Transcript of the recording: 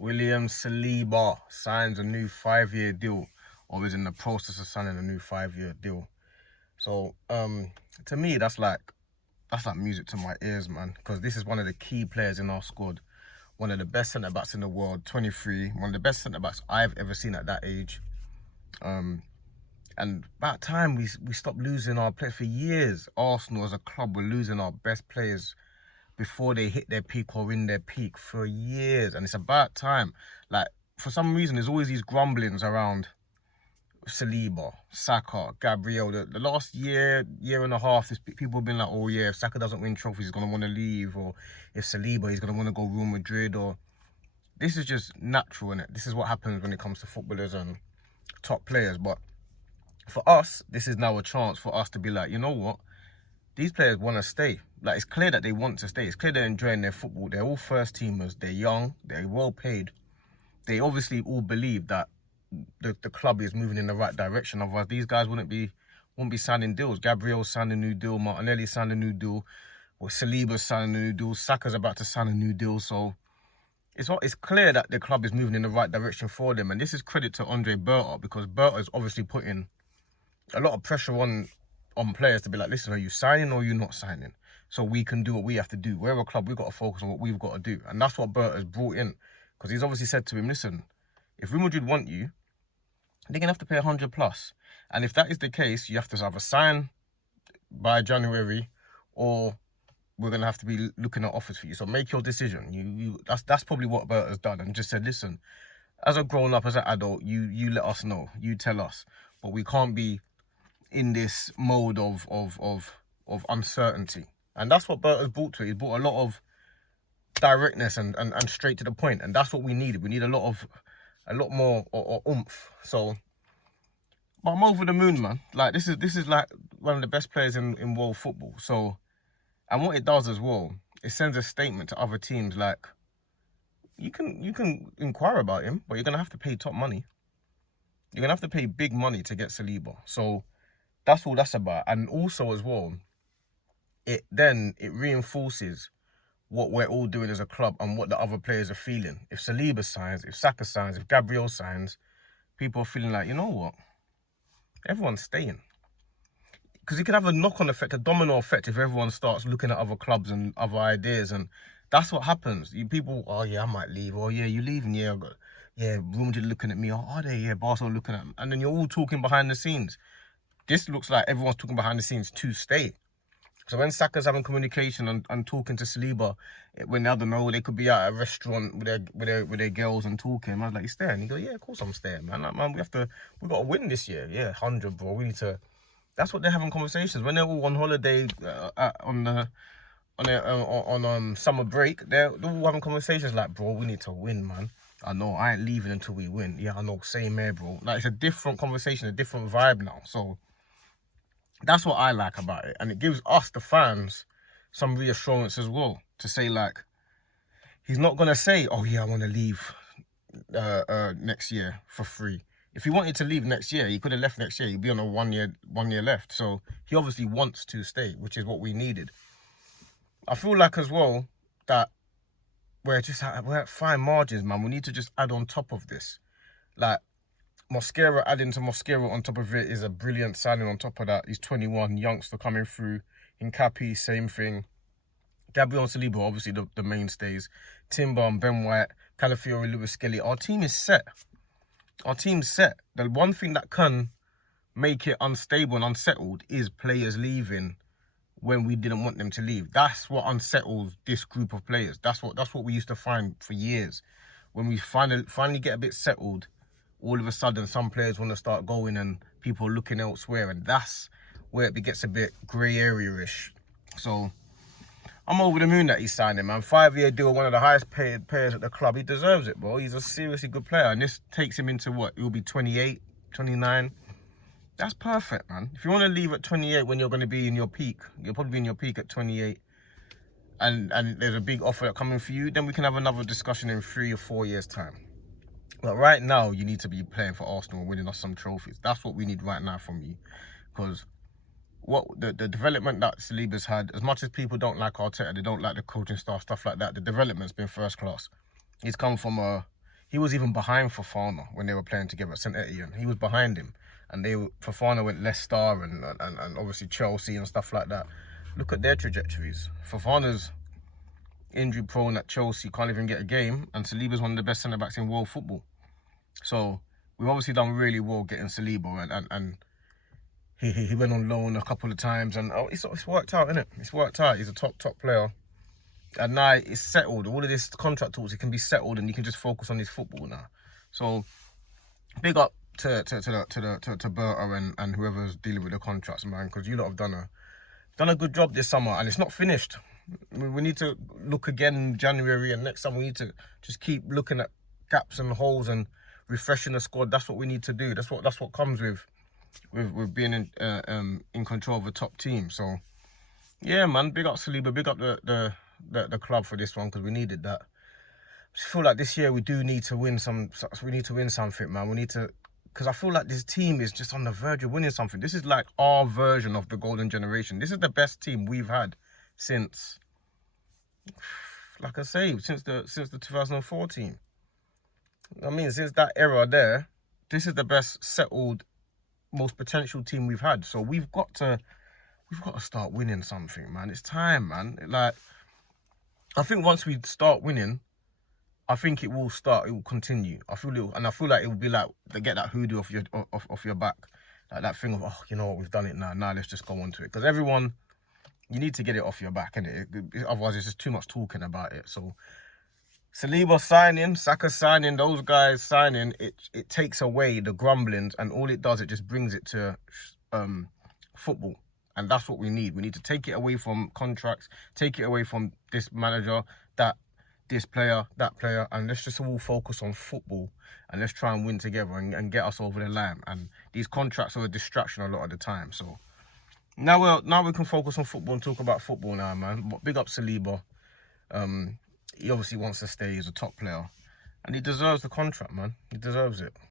William Saliba signs a new 5-year deal, or is in the process of signing a new 5-year deal. So, to me, that's like music to my ears, man, because this is one of the key players in our squad. One of the best centre-backs in the world, 23. One of the best centre-backs I've ever seen at that age. And about time we stopped losing our players. For years, Arsenal as a club were losing our best players before they hit their peak or in their peak for years. And it's about time. Like, for some reason, there's always these grumblings around Saliba, Saka, Gabriel. The last year and a half, people have been like, oh yeah, if Saka doesn't win trophies, he's going to want to leave. Or if Saliba, he's going to want to go Real Madrid. Or this is just natural, innit? This is what happens when it comes to footballers and top players. But for us, this is now a chance for us to be like, you know what? These players want to stay. Like, it's clear that they want to stay. It's clear they're enjoying their football. They're all first teamers. They're young. They're well paid. They obviously all believe that the club is moving in the right direction. Otherwise, these guys wouldn't be signing deals. Gabriel signed a new deal. Martinelli signed a new deal. Or Saliba signed a new deal. Saka's about to sign a new deal. So it's clear that the club is moving in the right direction for them. And this is credit to Andre Berta, because Berta is obviously putting a lot of pressure on players to be like, listen, are you signing or are you not signing? So we can do what we have to do. We're a club, we've got to focus on what we've got to do. And that's what Berta has brought in. Because he's obviously said to him, listen, if Real Madrid want you, they're going to have to pay 100 plus. And if that is the case, you have to either sign by January, or we're going to have to be looking at offers for you. So make your decision. That's probably what Berta has done, and just said, listen, as a grown-up, as an adult, you let us know. You tell us. But we can't be in this mode of uncertainty. And that's what Berta's brought to it. He's brought a lot of directness and straight to the point. And that's what we needed. We need a lot more oomph. So, but I'm over the moon, man. Like, this is like one of the best players in world football. So, and what it does as well, it sends a statement to other teams like, you can inquire about him, but you're gonna have to pay top money. You're gonna have to pay big money to get Saliba. So that's all that's about. And also as well, it reinforces what we're all doing as a club and what the other players are feeling. If Saliba signs, if Saka signs, if Gabriel signs, people are feeling like, you know what? Everyone's staying. Because it could have a knock-on effect, a domino effect, if everyone starts looking at other clubs and other ideas. And that's what happens. People, oh yeah, I might leave. Oh yeah, you leaving? Yeah, Real Madrid looking at me. Oh, are they? Yeah, Barcelona looking at me. And then you're all talking behind the scenes. This looks like everyone's talking behind the scenes to stay. So when Saka's having communication and talking to Saliba, when I don't know, they could be at a restaurant with their girls and talking. I was like, you staying? He go, yeah, of course I'm staying, man. Like, man, we got to win this year. Yeah, 100, bro. We need to. That's what they're having conversations when they're all on holiday on summer break. They're all having conversations like, bro, we need to win, man. I know, I ain't leaving until we win. Yeah, I know, same here, bro. Like, it's a different conversation, a different vibe now. So that's what I like about it. And it gives us, the fans, some reassurance as well. To say, like, he's not going to say, oh, yeah, I want to leave next year for free. If he wanted to leave next year, he could have left next year. He'd be on a one year left. So he obviously wants to stay, which is what we needed. I feel like as well that we're at fine margins, man. We need to just add on top of this. Like, Mosquera, adding to Mosquera on top of it is a brilliant signing on top of that. He's 21, youngster coming through. Incapi, same thing. Gabriel and Saliba, obviously the mainstays. Timber and Ben White, Calafiori, Lewis Skelly. Our team is set. Our team's set. The one thing that can make it unstable and unsettled is players leaving when we didn't want them to leave. That's what unsettles this group of players. That's what we used to find for years. When we finally get a bit settled, all of a sudden some players want to start going and people are looking elsewhere, and that's where it gets a bit grey area-ish. So I'm over the moon that he's signing, man. 5-year deal, one of the highest paid players at the club. He deserves it, bro. He's a seriously good player, and this takes him into what? He'll be 28, 29. That's perfect, man. If you want to leave at 28 when you're going to be in your peak, you'll probably be in your peak at 28, and there's a big offer coming for you, then we can have another discussion in 3 or 4 years' time. But right now, you need to be playing for Arsenal and winning us some trophies. That's what we need right now from you. Because what the development that Saliba's had, as much as people don't like Arteta, they don't like the coaching staff, stuff like that, the development's been first class. He's come from a He was even behind Fofana when they were playing together at St Etienne. He was behind him, and Fofana went Leicester and obviously Chelsea and stuff like that. Look at their trajectories. Fofana's injury prone at Chelsea, can't even get a game, and Saliba's one of the best centre backs in world football. So we've obviously done really well getting Saliba, and he went on loan a couple of times, and it's worked out, innit? It's worked out. He's a top player. And now it's settled. All of this contract talks, it can be settled, and you can just focus on his football now. So big up to Berta and whoever's dealing with the contracts, man, because you lot have done a good job this summer, and it's not finished. We need to look again in January, and next time we need to just keep looking at gaps and holes and refreshing the squad. That's what we need to do. That's what comes with being in control of a top team. So yeah, man, big up Saliba, big up the club for this one, because we needed that. I just feel like this year we do need to win we need to win something, man. We need to, because I feel like this team is just on the verge of winning something. This is like our version of the golden generation. This is the best team we've had since, like I say, since the 2014. I mean, since that era there, this is the best settled, most potential team we've had. So we've got to start winning something, man. It's time, man. Like, I think once we start winning, I think it will continue. I feel like it will be like to get that hoodoo off your back, like that thing of, oh, you know what, we've done it now. Now let's just go on to it, because everyone, you need to get it off your back, innit? Otherwise, it's just too much talking about it. So Saliba signing, Saka signing, those guys signing, it takes away the grumblings, and all it does, it just brings it to football. And that's what we need. We need to take it away from contracts, take it away from this manager, this player, that player, and let's just all focus on football, and let's try and win together and get us over the line. And these contracts are a distraction a lot of the time. So now we can focus on football and talk about football now, man. But big up Saliba. He obviously wants to stay. He's a top player, and he deserves the contract, man. He deserves it.